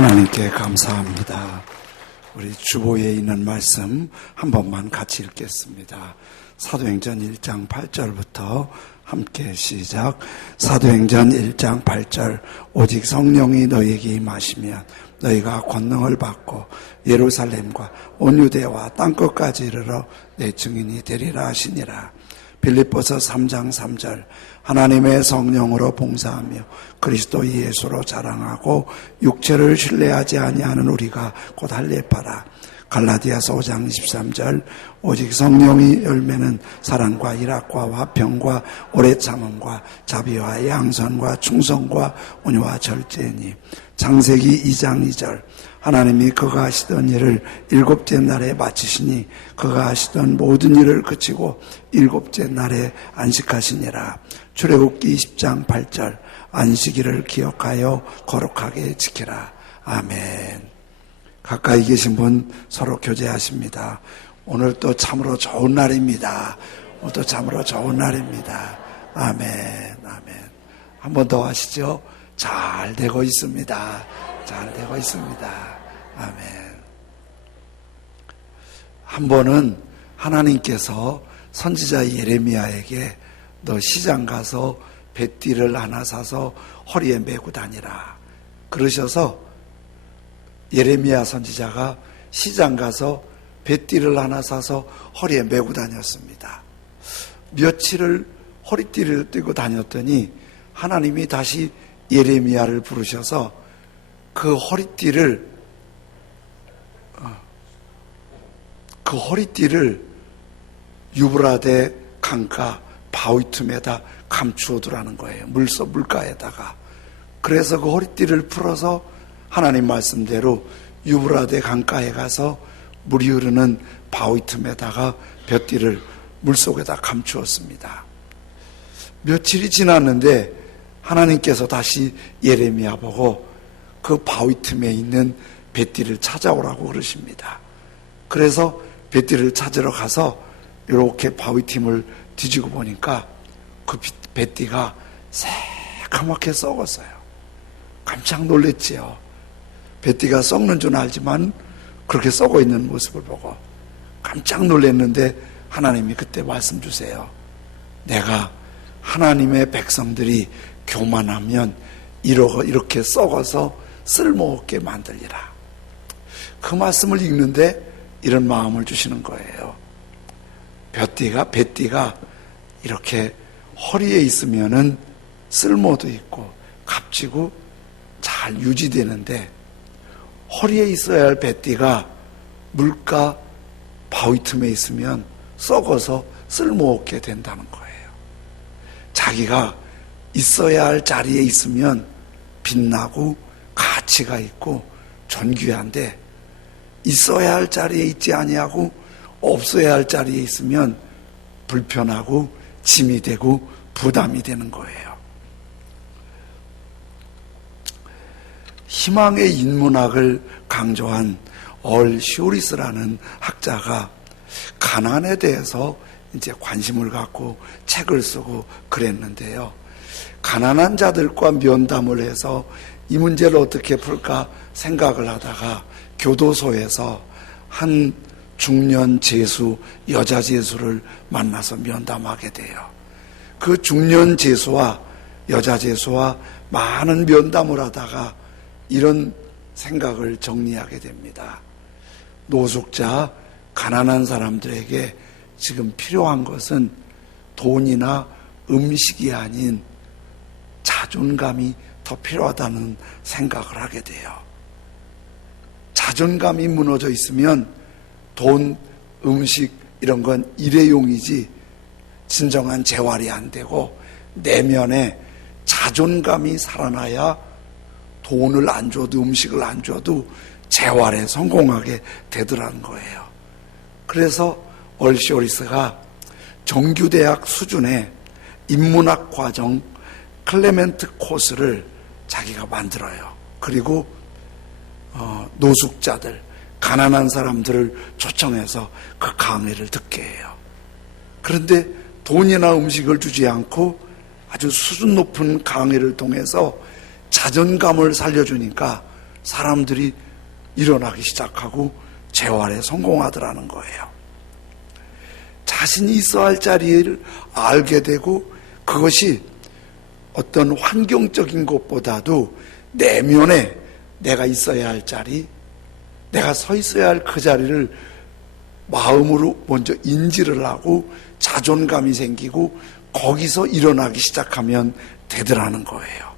하나님께 감사합니다. 우리 주보에 있는 말씀 한 번만 같이 읽겠습니다. 사도행전 1장 8절부터 함께 시작. 사도행전 1장 8절. 오직 성령이 너희에게 임하시면 너희가 권능을 받고 예루살렘과 온 유대와 땅끝까지 이르러 내 증인이 되리라 하시니라. 빌립보서 3장 3절. 하나님의 성령으로 봉사하며 그리스도 예수로 자랑하고 육체를 신뢰하지 아니하는 우리가 곧 할례파라. 갈라디아서 5장 23절. 오직 성령의 열매는 사랑과 일학과 화평과 오래 참음과 자비와 양선과 충성과 온유와 절제니. 창세기 2장 2절. 하나님이 그가 하시던 일을 일곱째 날에 마치시니 그가 하시던 모든 일을 그치고 일곱째 날에 안식하시니라. 출애굽기 10장 8절. 안식일을 기억하여 거룩하게 지키라. 아멘. 가까이 계신 분 서로 교제하십니다. 오늘 또 참으로 좋은 날입니다. 오늘 또 참으로 좋은 날입니다. 아멘. 아멘. 한 번 더 하시죠. 잘 되고 있습니다. 잘 되고 있습니다. 아멘. 한 번은 하나님께서 선지자 예레미야에게 너 시장 가서 뱃띠를 하나 사서 허리에 메고 다니라 그러셔서 예레미야 선지자가 시장 가서 뱃띠를 하나 사서 허리에 메고 다녔습니다. 며칠을 허리띠를 띠고 다녔더니 하나님이 다시 예레미야를 부르셔서 그 허리띠를 유브라데 강가 바위 틈에다 감추어두라는 거예요. 물가에다가. 그래서 그 허리띠를 풀어서 하나님 말씀대로 유브라데 강가에 가서 물이 흐르는 바위 틈에다가 뱃띠를 물속에다 감추었습니다. 며칠이 지났는데 하나님께서 다시 예레미야 보고 그 바위 틈에 있는 뱃띠를 찾아오라고 그러십니다. 그래서 뱃띠를 찾으러 가서 이렇게 바위 틈을 뒤지고 보니까 그 뱃띠가 새카맣게 썩었어요. 깜짝 놀랐지요. 뱃띠가 썩는 줄 알지만 그렇게 썩어 있는 모습을 보고 깜짝 놀랐는데 하나님이 그때 말씀 주세요. 내가 하나님의 백성들이 교만하면 이렇게 썩어서 쓸모없게 만들리라. 그 말씀을 읽는데 이런 마음을 주시는 거예요. 뱃띠가 이렇게 허리에 있으면은 쓸모도 있고 값지고 잘 유지되는데 허리에 있어야 할 뱃띠가 물가 바위 틈에 있으면 썩어서 쓸모없게 된다는 거예요. 자기가 있어야 할 자리에 있으면 빛나고 가치가 있고 존귀한데 있어야 할 자리에 있지 아니하고 없어야 할 자리에 있으면 불편하고 짐이 되고 부담이 되는 거예요. 희망의 인문학을 강조한 얼 슈리스라는 학자가 가난에 대해서 이제 관심을 갖고 책을 쓰고 그랬는데요. 가난한 자들과 면담을 해서 이 문제를 어떻게 풀까 생각을 하다가 교도소에서 한 중년 재수, 여자 재수를 만나서 면담하게 돼요. 그 중년 재수와 여자 재수와 많은 면담을 하다가 이런 생각을 정리하게 됩니다. 노숙자, 가난한 사람들에게 지금 필요한 것은 돈이나 음식이 아닌 자존감이 더 필요하다는 생각을 하게 돼요. 자존감이 무너져 있으면 돈, 음식 이런 건 일회용이지 진정한 재활이 안 되고 내면에 자존감이 살아나야 돈을 안 줘도 음식을 안 줘도 재활에 성공하게 되더라는 거예요. 그래서 얼쇼리스가 정규대학 수준의 인문학 과정 클레멘트 코스를 자기가 만들어요. 그리고 노숙자들, 가난한 사람들을 초청해서 그 강의를 듣게 해요. 그런데 돈이나 음식을 주지 않고 아주 수준 높은 강의를 통해서 자존감을 살려주니까 사람들이 일어나기 시작하고 재활에 성공하더라는 거예요. 자신이 있어야 할 자리를 알게 되고 그것이 어떤 환경적인 것보다도 내면에 내가 있어야 할 자리, 내가 서 있어야 할 그 자리를 마음으로 먼저 인지를 하고 자존감이 생기고 거기서 일어나기 시작하면 되더라는 거예요.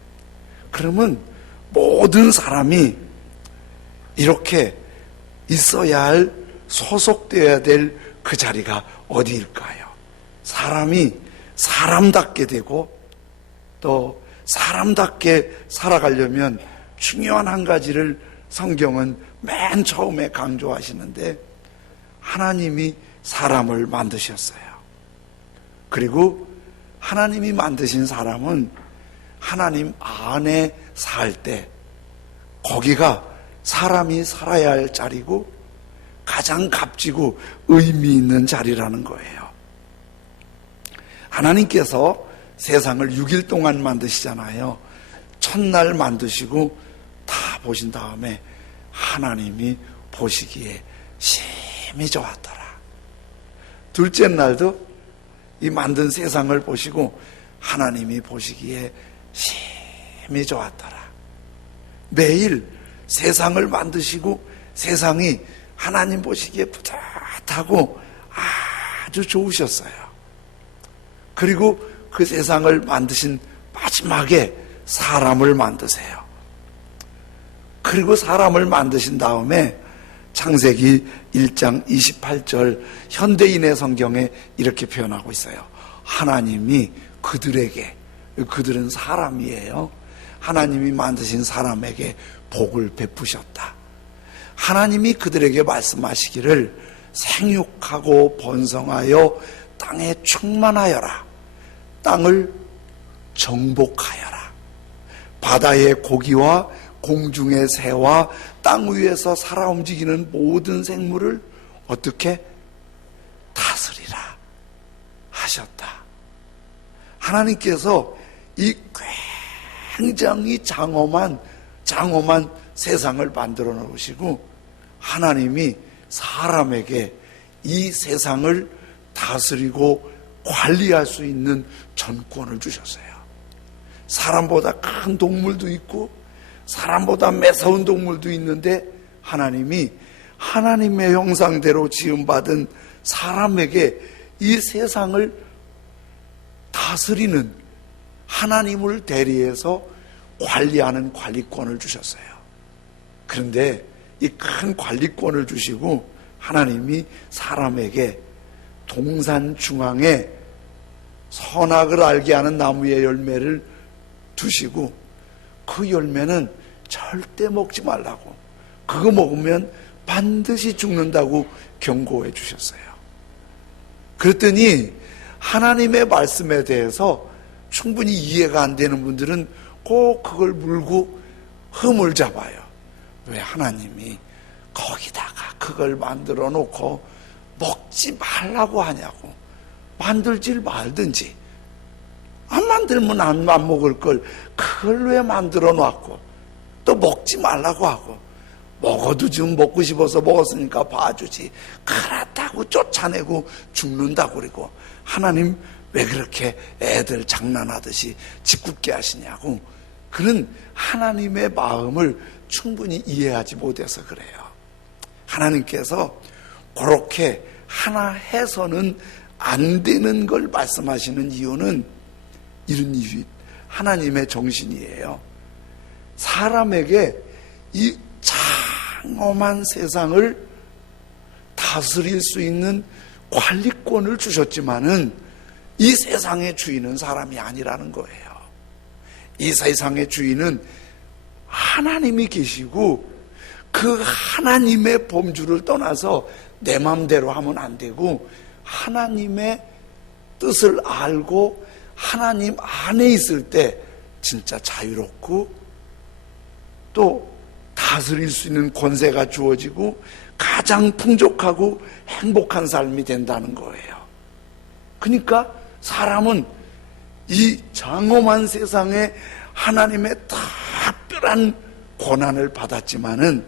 그러면 모든 사람이 이렇게 있어야 할, 소속되어야 될 그 자리가 어디일까요? 사람이 사람답게 되고 또 사람답게 살아가려면 중요한 한 가지를 성경은 맨 처음에 강조하시는데, 하나님이 사람을 만드셨어요. 그리고 하나님이 만드신 사람은 하나님 안에 살 때 거기가 사람이 살아야 할 자리고 가장 값지고 의미 있는 자리라는 거예요. 하나님께서 세상을 6일 동안 만드시잖아요. 첫날 만드시고 다 보신 다음에 하나님이 보시기에 심히 좋았더라. 둘째 날도 이 만든 세상을 보시고 하나님이 보시기에 심히 좋았더라. 매일 세상을 만드시고 세상이 하나님 보시기에 뿌듯하고 아주 좋으셨어요. 그리고 그 세상을 만드신 마지막에 사람을 만드세요. 그리고 사람을 만드신 다음에 창세기 1장 28절 현대인의 성경에 이렇게 표현하고 있어요. 하나님이 그들에게, 그들은 사람이에요. 하나님이 만드신 사람에게 복을 베푸셨다. 하나님이 그들에게 말씀하시기를 생육하고 번성하여 땅에 충만하여라. 땅을 정복하여라. 바다의 고기와 공중의 새와 땅 위에서 살아 움직이는 모든 생물을 어떻게 다스리라 하셨다. 하나님께서 이 굉장히 장엄한 세상을 만들어 놓으시고 하나님이 사람에게 이 세상을 다스리고 관리할 수 있는 전권을 주셨어요. 사람보다 큰 동물도 있고 사람보다 매서운 동물도 있는데 하나님이 하나님의 형상대로 지음받은 사람에게 이 세상을 다스리는, 하나님을 대리해서 관리하는 관리권을 주셨어요. 그런데 이 큰 관리권을 주시고 하나님이 사람에게 동산 중앙에 선악을 알게 하는 나무의 열매를 두시고 그 열매는 절대 먹지 말라고, 그거 먹으면 반드시 죽는다고 경고해 주셨어요. 그랬더니 하나님의 말씀에 대해서 충분히 이해가 안 되는 분들은 꼭 그걸 물고 흠을 잡아요. 왜 하나님이 거기다가 그걸 만들어 놓고 먹지 말라고 하냐고. 만들질 말든지. 안 만들면 안 먹을 걸 그걸 왜 만들어 놨고 또 먹지 말라고 하고, 먹어도 좀 먹고 싶어서 먹었으니까 봐주지 그렇다고 쫓아내고 죽는다고 그러고, 하나님 왜 그렇게 애들 장난하듯이 짓궂게 하시냐고. 그는 하나님의 마음을 충분히 이해하지 못해서 그래요. 하나님께서 그렇게 하나 해서는 안 되는 걸 말씀하시는 이유는 이런 이유, 하나님의 정신이에요. 사람에게 이 장엄한 세상을 다스릴 수 있는 관리권을 주셨지만은 이 세상의 주인은 사람이 아니라는 거예요. 이 세상의 주인은 하나님이 계시고 그 하나님의 범주를 떠나서 내 마음대로 하면 안 되고 하나님의 뜻을 알고 하나님 안에 있을 때 진짜 자유롭고 또 다스릴 수 있는 권세가 주어지고 가장 풍족하고 행복한 삶이 된다는 거예요. 그러니까 사람은 이 장엄한 세상에 하나님의 특별한 고난을 받았지만은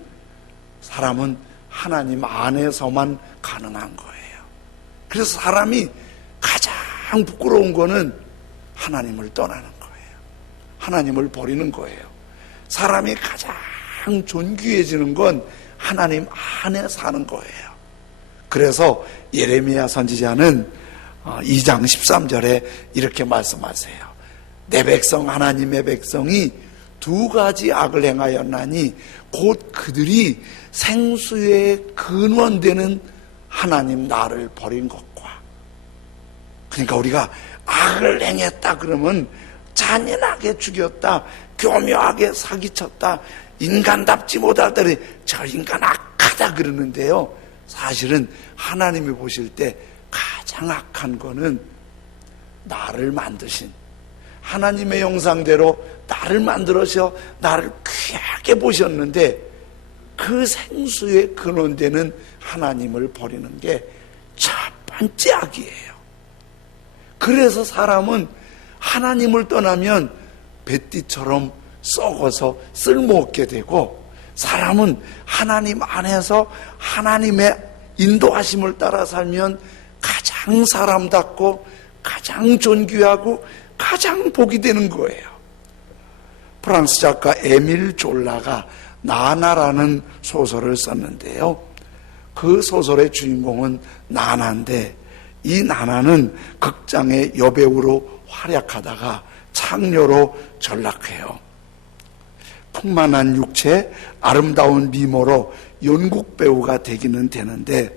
사람은 하나님 안에서만 가능한 거예요. 그래서 사람이 가장 부끄러운 거는 하나님을 떠나는 거예요. 하나님을 버리는 거예요. 사람이 가장 존귀해지는 건 하나님 안에 사는 거예요. 그래서 예레미야 선지자는 2장 13절에 이렇게 말씀하세요. 내 백성 하나님의 백성이 두 가지 악을 행하였나니 곧 그들이 생수의 근원되는 하나님 나를 버린 것과. 그러니까 우리가 악을 행했다 그러면 잔인하게 죽였다, 교묘하게 사기쳤다, 인간답지 못하더니 저 인간 악하다 그러는데요, 사실은 하나님이 보실 때 가장 악한 거는 나를 만드신 하나님의 형상대로 나를 만들어서 나를 귀하게 보셨는데 그 생수의 근원되는 하나님을 버리는 게 첫 번째 악이에요. 그래서 사람은 하나님을 떠나면 뱃띠처럼 썩어서 쓸모없게 되고, 사람은 하나님 안에서 하나님의 인도하심을 따라 살면 가장 사람답고 가장 존귀하고 가장 복이 되는 거예요. 프랑스 작가 에밀 졸라가 나나라는 소설을 썼는데요, 그 소설의 주인공은 나나인데 이 나나는 극장의 여배우로 활약하다가 창녀로 전락해요. 풍만한 육체, 아름다운 미모로 연극 배우가 되기는 되는데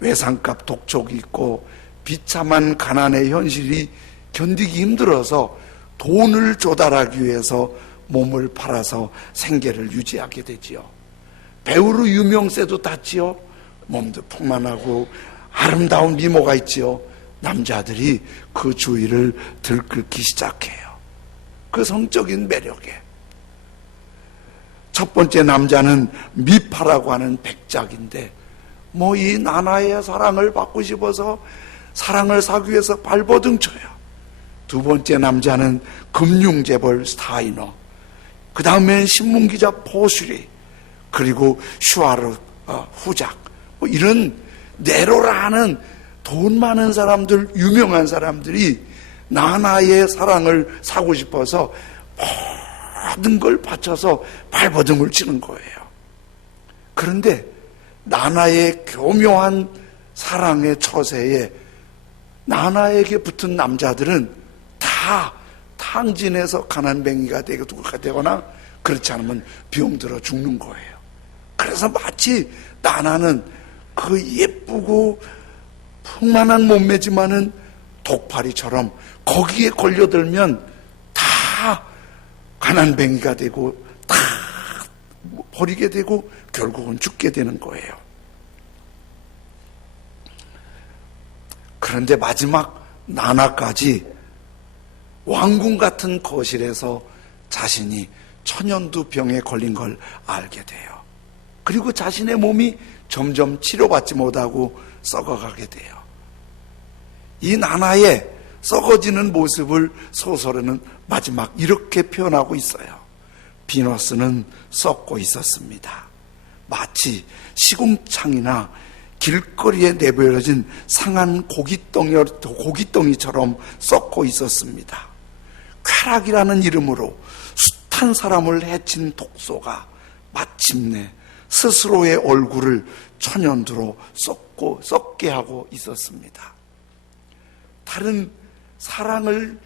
외상값 독촉이 있고 비참한 가난의 현실이 견디기 힘들어서 돈을 조달하기 위해서 몸을 팔아서 생계를 유지하게 되지요. 배우로 유명세도 탔지요. 몸도 풍만하고 아름다운 미모가 있지요. 남자들이 그 주위를 들끓기 시작해요. 그 성적인 매력에. 첫 번째 남자는 미파라고 하는 백작인데 이 나나의 사랑을 받고 싶어서 사랑을 사기 위해서 발버둥 쳐요. 두 번째 남자는 금융재벌 스타이너, 그 다음엔 신문기자 포슈리, 그리고 슈아르 후작, 이런 네로라는 돈 많은 사람들, 유명한 사람들이 나나의 사랑을 사고 싶어서 모든 걸 바쳐서 발버둥을 치는 거예요. 그런데 나나의 교묘한 사랑의 처세에 나나에게 붙은 남자들은 다 탕진해서 가난뱅이가 되거나 그렇지 않으면 병들어 죽는 거예요. 그래서 마치 나나는 그 예쁘고 풍만한 몸매지만은 독파리처럼 거기에 걸려들면 다 가난뱅이가 되고 다 버리게 되고 결국은 죽게 되는 거예요. 그런데 마지막 나나까지 왕궁 같은 거실에서 자신이 천연두 병에 걸린 걸 알게 돼요. 그리고 자신의 몸이 점점 치료받지 못하고 썩어가게 돼요. 이 나나의 썩어지는 모습을 소설에는 마지막 이렇게 표현하고 있어요. 비너스는 썩고 있었습니다. 마치 시궁창이나 길거리에 내버려진 상한 고깃덩이처럼 썩고 있었습니다. 쾌락이라는 이름으로 숱한 사람을 해친 독소가 마침내 스스로의 얼굴을 천연두로 썩게 하고 있었습니다. 다른 사랑을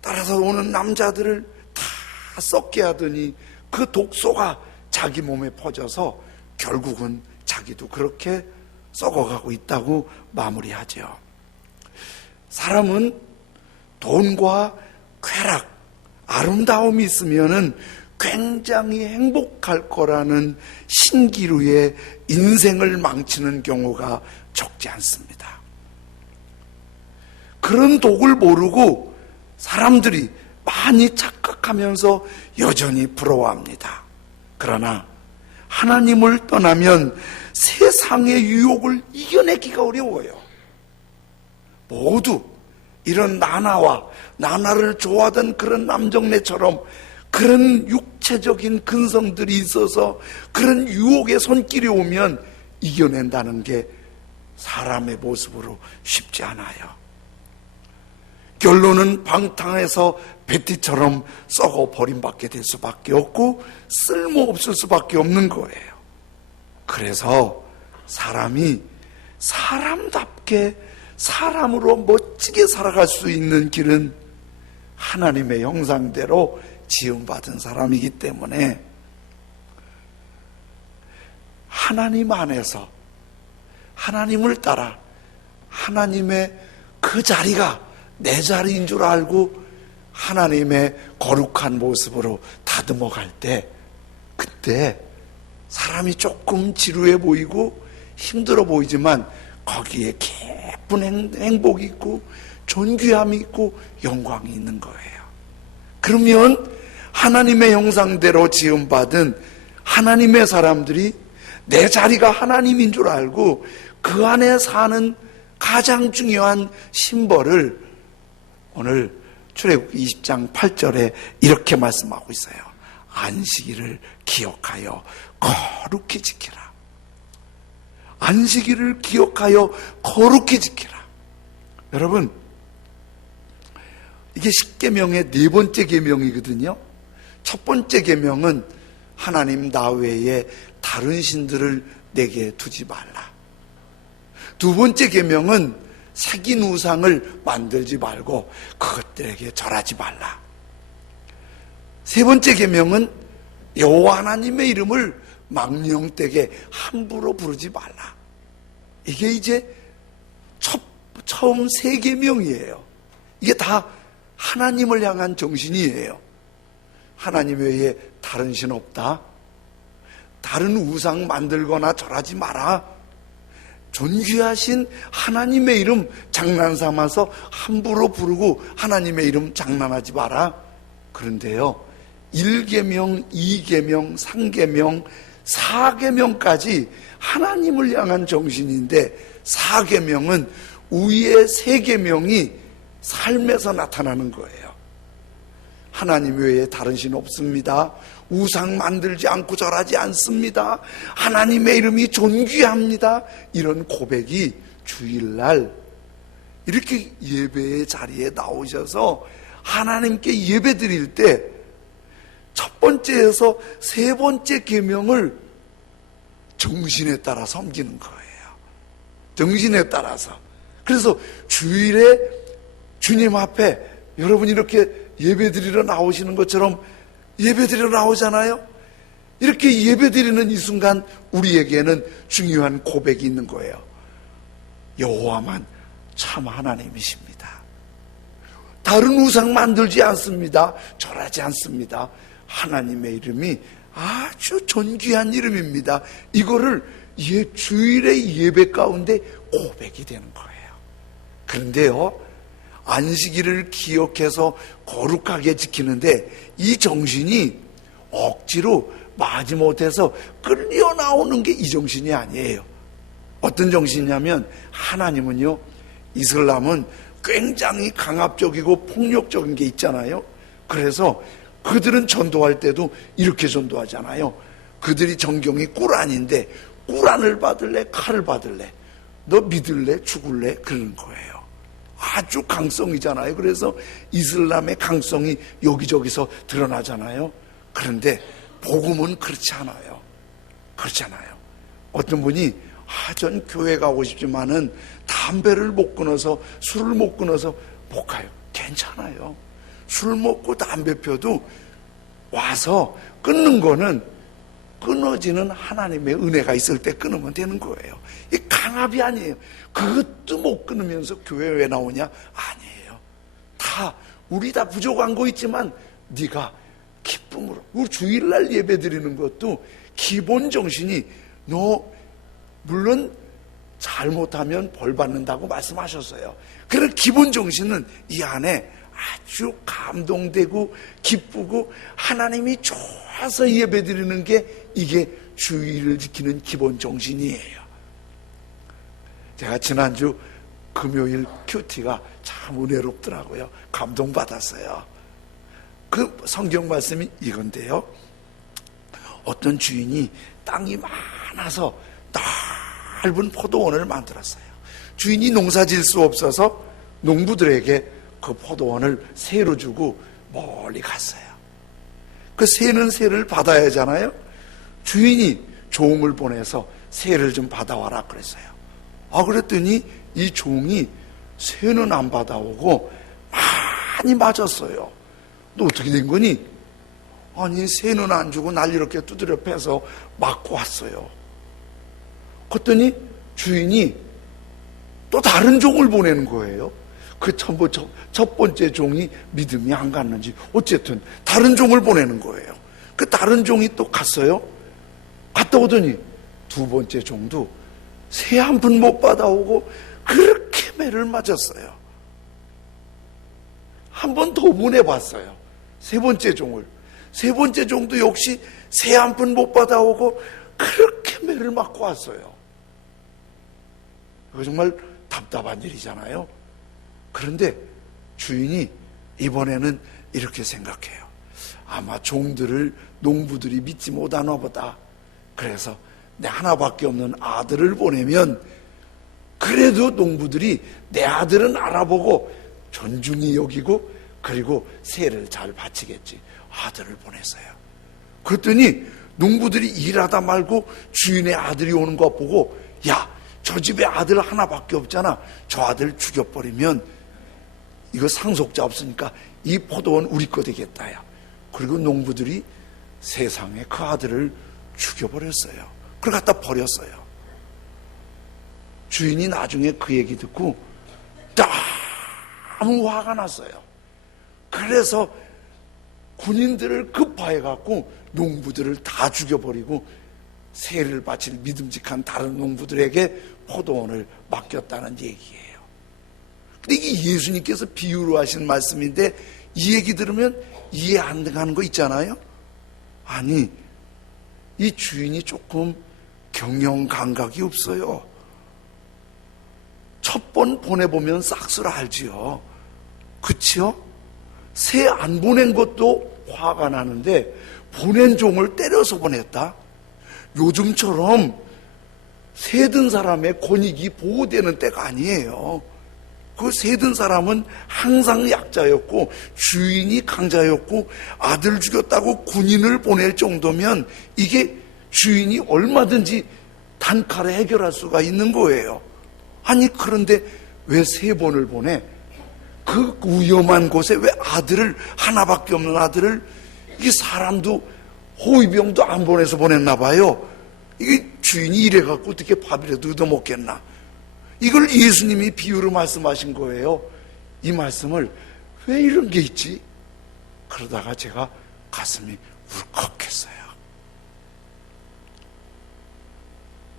따라서 오는 남자들을 다 썩게 하더니 그 독소가 자기 몸에 퍼져서 결국은 자기도 그렇게 썩어가고 있다고 마무리하죠. 사람은 돈과 쾌락, 아름다움이 있으면은 굉장히 행복할 거라는 신기루에 인생을 망치는 경우가 적지 않습니다. 그런 독을 모르고 사람들이 많이 착각하면서 여전히 부러워합니다. 그러나 하나님을 떠나면 세상의 유혹을 이겨내기가 어려워요. 모두 이런 나나와 나나를 좋아하던 그런 남정네처럼 그런 육체적인 근성들이 있어서 그런 유혹의 손길이 오면 이겨낸다는 게 사람의 모습으로 쉽지 않아요. 결론은 방탕해서 베티처럼 썩어 버림받게 될 수밖에 없고 쓸모없을 수밖에 없는 거예요. 그래서 사람이 사람답게 사람으로 멋지게 살아갈 수 있는 길은 하나님의 형상대로 지음받은 사람이기 때문에 하나님 안에서 하나님을 따라 하나님의 그 자리가 내 자리인 줄 알고 하나님의 거룩한 모습으로 다듬어 갈 때, 그때 사람이 조금 지루해 보이고 힘들어 보이지만 거기에 깊은 행복이 있고 존귀함이 있고 영광이 있는 거예요. 그러면 하나님의 형상대로 지음받은 하나님의 사람들이 내 자리가 하나님인 줄 알고 그 안에 사는 가장 중요한 심벌을 오늘 출애굽기 20장 8절에 이렇게 말씀하고 있어요. 안식일을 기억하여 거룩히 지키라. 안식일을 기억하여 거룩히 지키라. 여러분, 이게 십계명의 네 번째 계명이거든요. 첫 번째 계명은 하나님 나 외에 다른 신들을 내게 두지 말라. 두 번째 계명은 새긴 우상을 만들지 말고 그것들에게 절하지 말라. 세 번째 계명은 여호와 하나님의 이름을 망령되게 함부로 부르지 말라. 이게 이제 처음 세 계명이에요. 이게 다 하나님을 향한 정신이에요. 하나님 외에 다른 신 없다. 다른 우상 만들거나 절하지 마라. 존귀하신 하나님의 이름 장난삼아서 함부로 부르고 하나님의 이름 장난하지 마라. 그런데요, 1계명, 2계명, 3계명, 4계명까지 하나님을 향한 정신인데 4계명은 위의 3계명이 삶에서 나타나는 거예요. 하나님 외에 다른 신 없습니다. 우상 만들지 않고 절하지 않습니다. 하나님의 이름이 존귀합니다. 이런 고백이 주일날 이렇게 예배의 자리에 나오셔서 하나님께 예배 드릴 때 첫 번째에서 세 번째 계명을 정신에 따라 섬기는 거예요. 정신에 따라서. 그래서 주일에 주님 앞에 여러분이 이렇게 예배 드리러 나오시는 것처럼 예배 드리러 나오잖아요. 이렇게 예배 드리는 이 순간 우리에게는 중요한 고백이 있는 거예요. 여호와만 참 하나님이십니다. 다른 우상 만들지 않습니다. 절하지 않습니다. 하나님의 이름이 아주 존귀한 이름입니다. 이거를 주일의 예배 가운데 고백이 되는 거예요. 그런데요, 안식일을 기억해서 거룩하게 지키는데 이 정신이 억지로 마지못해서 끌려 나오는 게 이 정신이 아니에요. 어떤 정신이냐면, 하나님은요, 이슬람은 굉장히 강압적이고 폭력적인 게 있잖아요. 그래서 그들은 전도할 때도 이렇게 전도하잖아요. 그들이 정경이 꾸란인데 꾸란을 받을래 칼을 받을래, 너 믿을래 죽을래, 그러는 거예요. 아주 강성이잖아요. 그래서 이슬람의 강성이 여기저기서 드러나잖아요. 그런데 복음은 그렇지 않아요. 그렇지 않아요. 어떤 분이 전 교회 가고 싶지만은 담배를 못 끊어서 술을 못 끊어서 못 가요. 괜찮아요. 술 먹고 담배 펴도 와서 끊는 거는 끊어지는 하나님의 은혜가 있을 때 끊으면 되는 거예요. 이 강압이 아니에요. 그것도 못 끊으면서 교회 왜 나오냐? 아니에요. 우리 다 부족한 거 있지만 네가 기쁨으로, 우리 주일날 예배 드리는 것도 기본 정신이, 너 물론 잘못하면 벌 받는다고 말씀하셨어요. 그런 기본 정신은 이 안에 아주 감동되고 기쁘고 하나님이 좋아서 예배 드리는 게, 이게 주일을 지키는 기본 정신이에요. 제가 지난주 금요일 큐티가 참 은혜롭더라고요. 감동받았어요. 그 성경 말씀이 이건데요. 어떤 주인이 땅이 많아서 넓은 포도원을 만들었어요. 주인이 농사 지을 수 없어서 농부들에게 그 포도원을 새로 주고 멀리 갔어요. 그 새는 새를 받아야 하잖아요. 주인이 종을 보내서 새를 좀 받아와라 그랬어요. 그랬더니 이 종이 새는 안 받아오고 많이 맞았어요. 너 어떻게 된 거니? 아니, 새는 안 주고 날 이렇게 두드려 패서 맞고 왔어요. 그랬더니 주인이 또 다른 종을 보내는 거예요. 그 첫 번째 종이 믿음이 안 갔는지 어쨌든 다른 종을 보내는 거예요. 그 다른 종이 또 갔어요. 갔다 오더니 두 번째 종도 새 한 푼 못 받아오고 그렇게 매를 맞았어요. 한 번 더 보내봤어요. 세 번째 종을. 세 번째 종도 역시 새 한 푼 못 받아오고 그렇게 매를 맞고 왔어요. 이거 정말 답답한 일이잖아요. 그런데 주인이 이번에는 이렇게 생각해요. 아마 종들을 농부들이 믿지 못하나 보다. 그래서 내 하나밖에 없는 아들을 보내면 그래도 농부들이 내 아들은 알아보고 존중히 여기고 그리고 새를 잘 바치겠지. 아들을 보냈어요. 그랬더니 농부들이 일하다 말고 주인의 아들이 오는 거 보고, 야, 저 집에 아들 하나밖에 없잖아. 저 아들 죽여버리면 이거 상속자 없으니까 이 포도원 우리 거 되겠다. 야. 그리고 농부들이 세상에 그 아들을 죽여버렸어요. 그걸 갖다 버렸어요. 주인이 나중에 그 얘기 듣고 너무 화가 났어요. 그래서 군인들을 급파해갖고 농부들을 다 죽여버리고 새를 바칠 믿음직한 다른 농부들에게 포도원을 맡겼다는 얘기예요. 근데 이게 예수님께서 비유로 하신 말씀인데 이 얘기 들으면 이해 안 가는 거 있잖아요. 아니, 이 주인이 조금 경영 감각이 없어요. 첫 번 보내보면 싹쓸 알지요. 그치요? 새 안 보낸 것도 화가 나는데 보낸 종을 때려서 보냈다? 요즘처럼 새 든 사람의 권익이 보호되는 때가 아니에요. 그 새 든 사람은 항상 약자였고 주인이 강자였고 아들 죽였다고 군인을 보낼 정도면 이게 주인이 얼마든지 단칼에 해결할 수가 있는 거예요. 아니, 그런데 왜 세 번을 보내? 그 위험한 곳에 왜 아들을, 하나밖에 없는 아들을, 이게 사람도 호위병도 안 보내서 보냈나 봐요. 이게 주인이 이래갖고 어떻게 밥이라도 얻어먹겠나. 이걸 예수님이 비유로 말씀하신 거예요. 이 말씀을 왜 이런 게 있지? 그러다가 제가 가슴이 울컥했어요.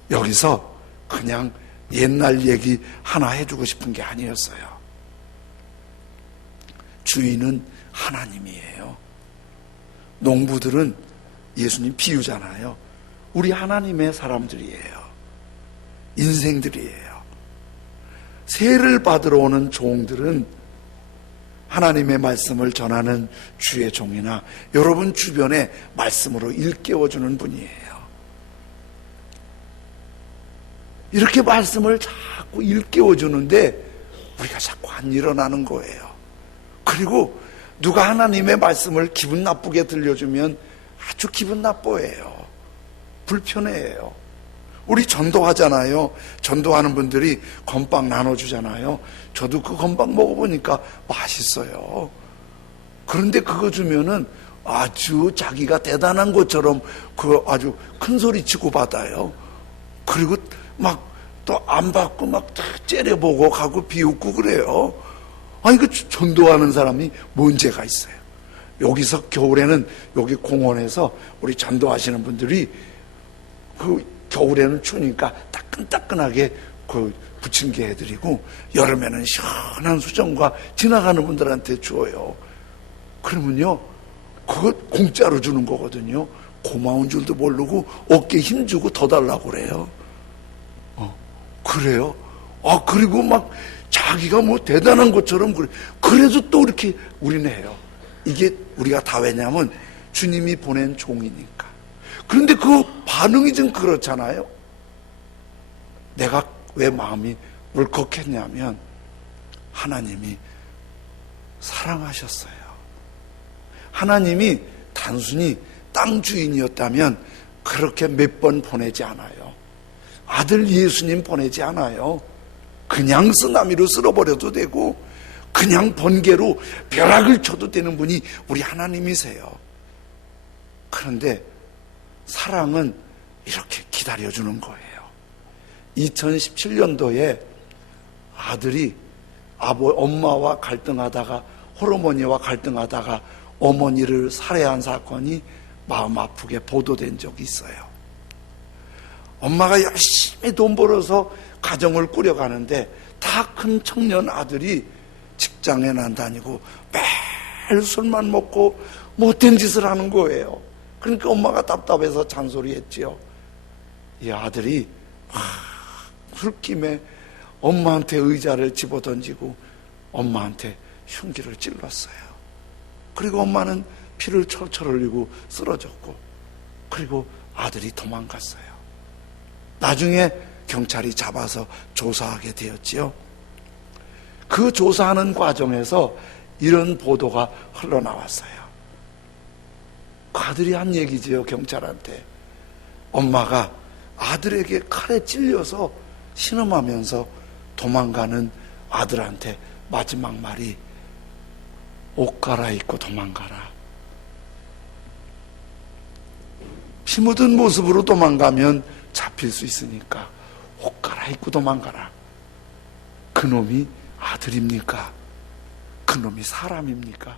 여기서 그냥 옛날 얘기 하나 해주고 싶은 게 아니었어요. 주인은 하나님이에요. 농부들은 예수님 비유잖아요. 우리 하나님의 사람들이에요. 인생들이에요. 세를 받으러 오는 종들은 하나님의 말씀을 전하는 주의 종이나 여러분 주변에 말씀으로 일깨워주는 분이에요. 이렇게 말씀을 자꾸 일깨워주는데 우리가 자꾸 안 일어나는 거예요. 그리고 누가 하나님의 말씀을 기분 나쁘게 들려주면 아주 기분 나빠해요. 불편해요. 우리 전도하잖아요. 전도하는 분들이 건빵 나눠주잖아요. 저도 그 건빵 먹어보니까 맛있어요. 그런데 그거 주면은 아주 자기가 대단한 것처럼 그 아주 큰 소리 치고 받아요. 그리고 막 또 안 받고 막 째려보고 가고 비웃고 그래요. 아니, 그 전도하는 사람이 문제가 있어요. 여기서 겨울에는 여기 공원에서 우리 전도하시는 분들이 그 겨울에는 추우니까 따끈따끈하게 그 부침개 해드리고 여름에는 시원한 수정과 지나가는 분들한테 주어요. 그러면요, 그거 공짜로 주는 거거든요. 고마운 줄도 모르고 어깨에 힘주고 더 달라고 그래요. 그래요? 그리고 막 자기가 뭐 대단한 것처럼 그래. 그래도 또 이렇게 우리는 해요. 이게 우리가 다 왜냐하면 주님이 보낸 종이니까. 그런데 그 반응이 좀 그렇잖아요. 내가 왜 마음이 울컥했냐면 하나님이 사랑하셨어요. 하나님이 단순히 땅 주인이었다면 그렇게 몇 번 보내지 않아요. 아들 예수님 보내지 않아요. 그냥 쓰나미로 쓸어버려도 되고 그냥 번개로 벼락을 쳐도 되는 분이 우리 하나님이세요. 그런데 사랑은 이렇게 기다려주는 거예요. 2017년도에 아들이 엄마와 갈등하다가 홀어머니와 갈등하다가 어머니를 살해한 사건이 마음 아프게 보도된 적이 있어요. 엄마가 열심히 돈 벌어서 가정을 꾸려가는데 다 큰 청년 아들이 직장에만 다니고 매일 술만 먹고 못된 짓을 하는 거예요. 그러니까 엄마가 답답해서 잔소리했지요. 이 아들이 막 술김에 엄마한테 의자를 집어던지고 엄마한테 흉기를 찔렀어요. 그리고 엄마는 피를 철철 흘리고 쓰러졌고, 그리고 아들이 도망갔어요. 나중에 경찰이 잡아서 조사하게 되었지요. 그 조사하는 과정에서 이런 보도가 흘러나왔어요. 그 아들이 한 얘기지요, 경찰한테. 엄마가 아들에게 칼에 찔려서 신음하면서 도망가는 아들한테 마지막 말이 옷 갈아입고 도망가라. 피 묻은 모습으로 도망가면 잡힐 수 있으니까 옷 갈아입고 도망가라. 그놈이 아들입니까? 그놈이 사람입니까?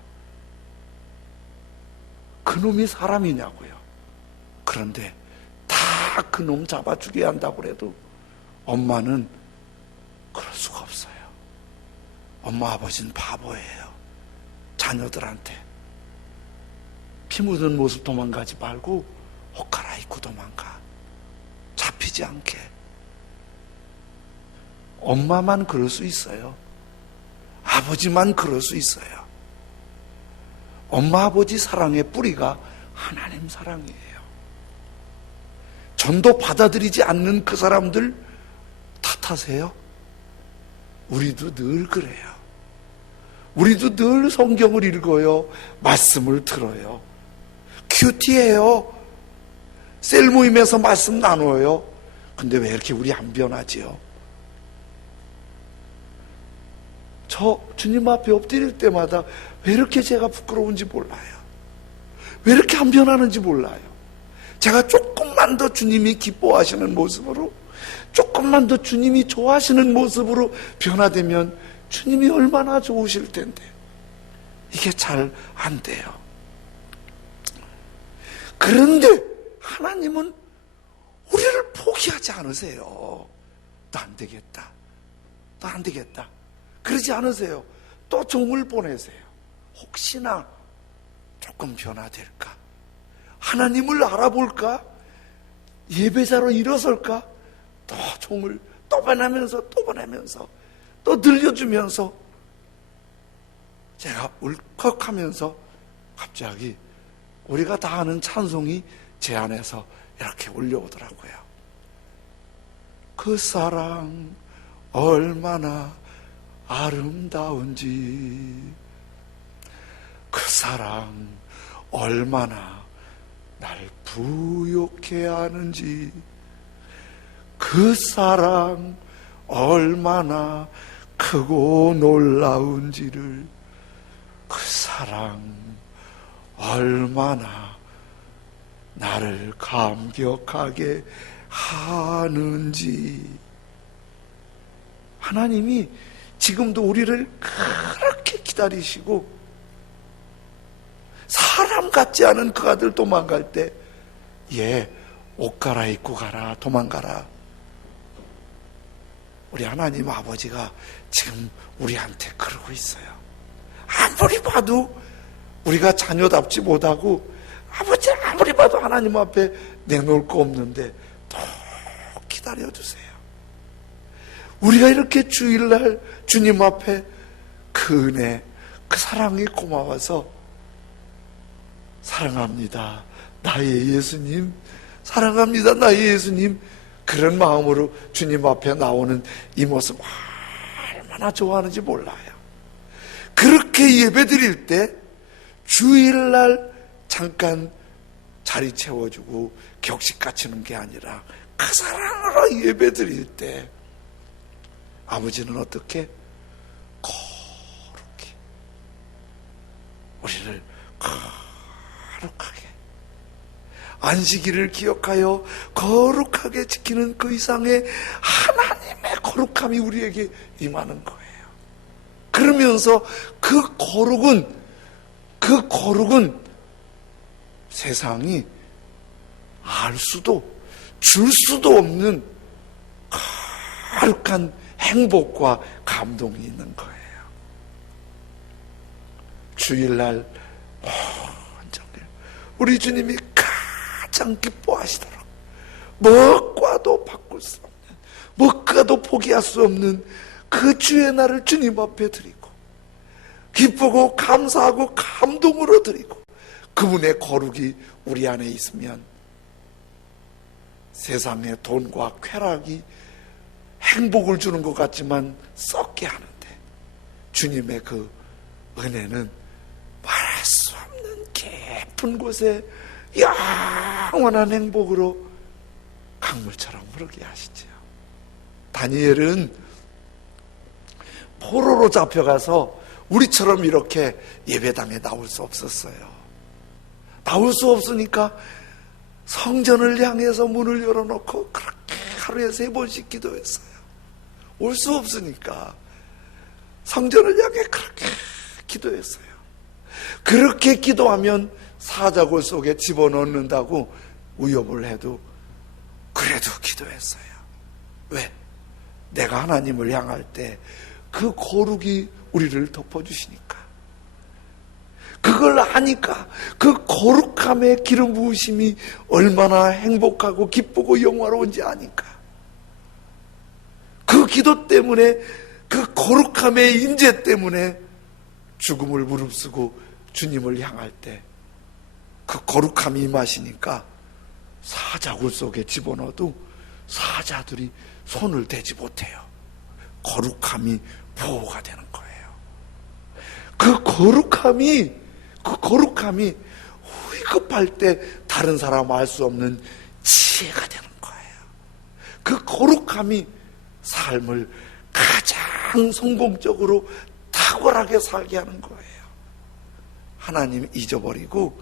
그놈이 사람이냐고요. 그런데 다 그놈 잡아 죽여야 한다고 해도 엄마는 그럴 수가 없어요. 엄마 아버지는 바보예요. 자녀들한테 피 묻은 모습 도망가지 말고 옷 갈아입고 도망가. 잡히지 않게. 엄마만 그럴 수 있어요. 아버지만 그럴 수 있어요. 엄마 아버지 사랑의 뿌리가 하나님 사랑이에요. 전도 받아들이지 않는 그 사람들 탓하세요? 우리도 늘 그래요. 우리도 늘 성경을 읽어요. 말씀을 들어요. 큐티해요. 셀 모임에서 말씀 나눠요. 근데 왜 이렇게 우리 안 변하지요? 저 주님 앞에 엎드릴 때마다 왜 이렇게 제가 부끄러운지 몰라요. 왜 이렇게 안 변하는지 몰라요. 제가 조금만 더 주님이 기뻐하시는 모습으로, 조금만 더 주님이 좋아하시는 모습으로 변화되면 주님이 얼마나 좋으실 텐데 이게 잘 안 돼요. 그런데 하나님은 우리를 포기하지 않으세요. 너 안 되겠다. 너 안 되겠다. 그러지 않으세요. 또 종을 보내세요. 혹시나 조금 변화될까? 하나님을 알아볼까? 예배자로 일어설까? 또 종을 또 보내면서 또 보내면서 또 들려주면서 제가 울컥하면서 갑자기 우리가 다 아는 찬송이 제 안에서 이렇게 울려오더라고요. 그 사랑 얼마나 아름다운지, 그 사랑 얼마나 날 부욕해 하는지, 그 사랑 얼마나 크고 놀라운지를, 그 사랑 얼마나 나를 감격하게 하는지. 하나님이 지금도 우리를 그렇게 기다리시고, 사람 같지 않은 그 아들 도망갈 때, 옷 갈아입고 가라, 도망가라. 우리 하나님 아버지가 지금 우리한테 그러고 있어요. 아무리 봐도 우리가 자녀답지 못하고, 아버지 아무리 봐도 하나님 앞에 내놓을 거 없는데 더 기다려주세요. 우리가 이렇게 주일날 주님 앞에 그 은혜, 그 사랑이 고마워서 사랑합니다, 나의 예수님, 사랑합니다, 나의 예수님, 그런 마음으로 주님 앞에 나오는 이 모습 얼마나 좋아하는지 몰라요. 그렇게 예배 드릴 때 주일날 잠깐 자리 채워주고 격식 갖추는 게 아니라 그 사랑으로 예배 드릴 때 아버지는 어떻게? 거룩히 우리를 거룩하게 안식일을 기억하여 거룩하게 지키는 그 이상의 하나님의 거룩함이 우리에게 임하는 거예요. 그러면서 그 거룩은 세상이 알 수도 줄 수도 없는 거룩한 행복과 감동이 있는 거예요. 주일날 우리 주님이 가장 기뻐하시도록 무엇과도 바꿀 수 없는, 무엇과도 포기할 수 없는 그 주의 날을 주님 앞에 드리고 기쁘고 감사하고 감동으로 드리고 그분의 거룩이 우리 안에 있으면 세상의 돈과 쾌락이 행복을 주는 것 같지만 썩게 하는데 주님의 그 은혜는 말할 수 없는 깊은 곳에 영원한 행복으로 강물처럼 흐르게 하시죠. 다니엘은 포로로 잡혀가서 우리처럼 이렇게 예배당에 나올 수 없었어요. 나올 수 없으니까 성전을 향해서 문을 열어놓고 그렇게 하루에 3번씩 기도했어요. 올 수 없으니까 성전을 향해 그렇게 기도했어요. 그렇게 기도하면 사자굴 속에 집어넣는다고 위협을 해도 그래도 기도했어요. 왜? 내가 하나님을 향할 때 그 거룩이 우리를 덮어주시니까, 그걸 아니까 그 거룩함의 기름 부으심이 얼마나 행복하고 기쁘고 영화로운지 아니까 그 기도 때문에, 그 거룩함의 임재 때문에 죽음을 무릅쓰고 주님을 향할 때 그 거룩함이 임하시니까 사자굴 속에 집어넣어도 사자들이 손을 대지 못해요. 거룩함이 보호가 되는 거예요. 그 거룩함이 위급할 때 다른 사람 알 수 없는 지혜가 되는 거예요. 그 거룩함이 삶을 가장 성공적으로 탁월하게 살게 하는 거예요. 하나님 잊어버리고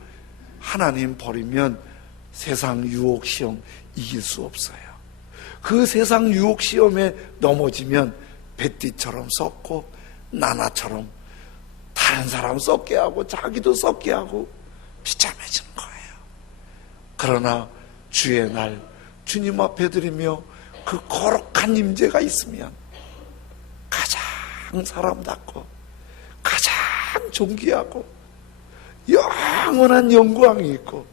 하나님 버리면 세상 유혹 시험 이길 수 없어요. 그 세상 유혹 시험에 넘어지면 베티처럼 썩고 나나처럼 다른 사람 썩게 하고 자기도 썩게 하고 비참해지는 거예요. 그러나 주의 날 주님 앞에 드리며 그 거룩한 임재가 있으면 가장 사람답고 가장 존귀하고 영원한 영광이 있고,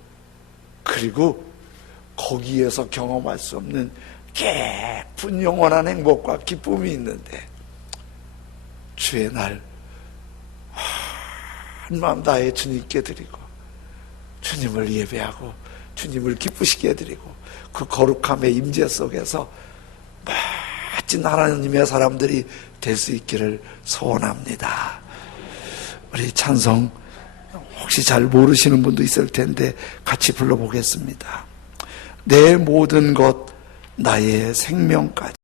그리고 거기에서 경험할 수 없는 깊은 영원한 행복과 기쁨이 있는데, 주의 날 한 마음 다해 주님께 드리고 주님을 예배하고 주님을 기쁘시게 해드리고 그 거룩함의 임재 속에서 멋진 하나님의 사람들이 될 수 있기를 소원합니다. 우리 찬송 혹시 잘 모르시는 분도 있을 텐데 같이 불러보겠습니다. 내 모든 것 나의 생명까지